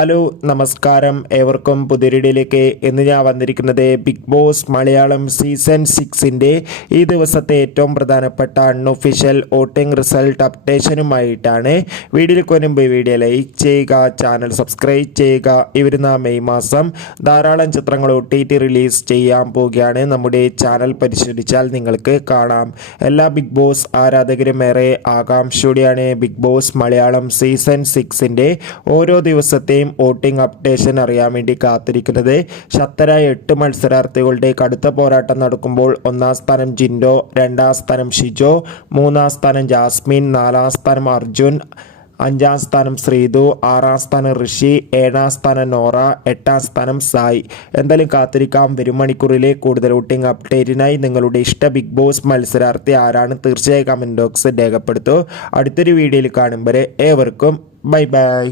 Hello നമസ്കാരം, ഏവർക്കും പുതിയൊരിടയിലേക്ക്. ഇന്ന് ഞാൻ വന്നിരിക്കുന്നത് ബിഗ് ബോസ് മലയാളം സീസൺ 6ൻ്റെ ഈ ദിവസത്തെ ഏറ്റവും പ്രധാനപ്പെട്ട അൺഒഫീഷ്യൽ വോട്ടിംഗ് റിസൾട്ട് അപ്ഡേഷനുമായിട്ടാണ്. വീഡിയോയ്ക്ക് മുൻപ് വീഡിയോ ലൈക്ക് ചെയ്യുക, ചാനൽ സബ്സ്ക്രൈബ് ചെയ്യുക. ഇവരുന്ന മെയ് മാസം ധാരാളം ചിത്രങ്ങൾ OTT റിലീസ് ചെയ്യാൻ പോവുകയാണ്. നമ്മുടെ ചാനൽ പരിശോധിച്ചാൽ നിങ്ങൾക്ക് കാണാം. എല്ലാ ബിഗ് ബോസ് ആരാധകരും ഏറെ ആകാംക്ഷയോടെയാണ് ബിഗ് ബോസ് മലയാളം സീസൺ 6ൻ്റെ ഓരോ ദിവസത്തെയും വോട്ടിംഗ് അപ്ഡേഷൻ അറിയാൻ വേണ്ടി കാത്തിരിക്കുന്നത്. ശക്തരായ 8 മത്സരാർത്ഥികളുടെ കടുത്ത പോരാട്ടം നടക്കുമ്പോൾ 1-ാം സ്ഥാനം ജിൻഡോ, 2-ാം സ്ഥാനം ഷിജോ, 3-ാം സ്ഥാനം ജാസ്മിൻ, 4-ാം സ്ഥാനം അർജുൻ, 5-ാം സ്ഥാനം ശ്രീതു, 6-ാം സ്ഥാനം ഋഷി, 7-ാം സ്ഥാനം നോറ, 8-ാം സ്ഥാനം സായി. എന്തായാലും കാത്തിരിക്കാം. വരും മണിക്കൂറിലെ കൂടുതൽ വോട്ടിംഗ് അപ്ഡേറ്റിനായി നിങ്ങളുടെ ഇഷ്ട ബിഗ് ബോസ് മത്സരാർത്ഥി ആരാണ് തീർച്ചയായും കമൻറ്റ് ബോക്സിൽ രേഖപ്പെടുത്തൂ. അടുത്തൊരു വീഡിയോയിൽ കാണും വരെ ഏവർക്കും ബൈ ബൈ.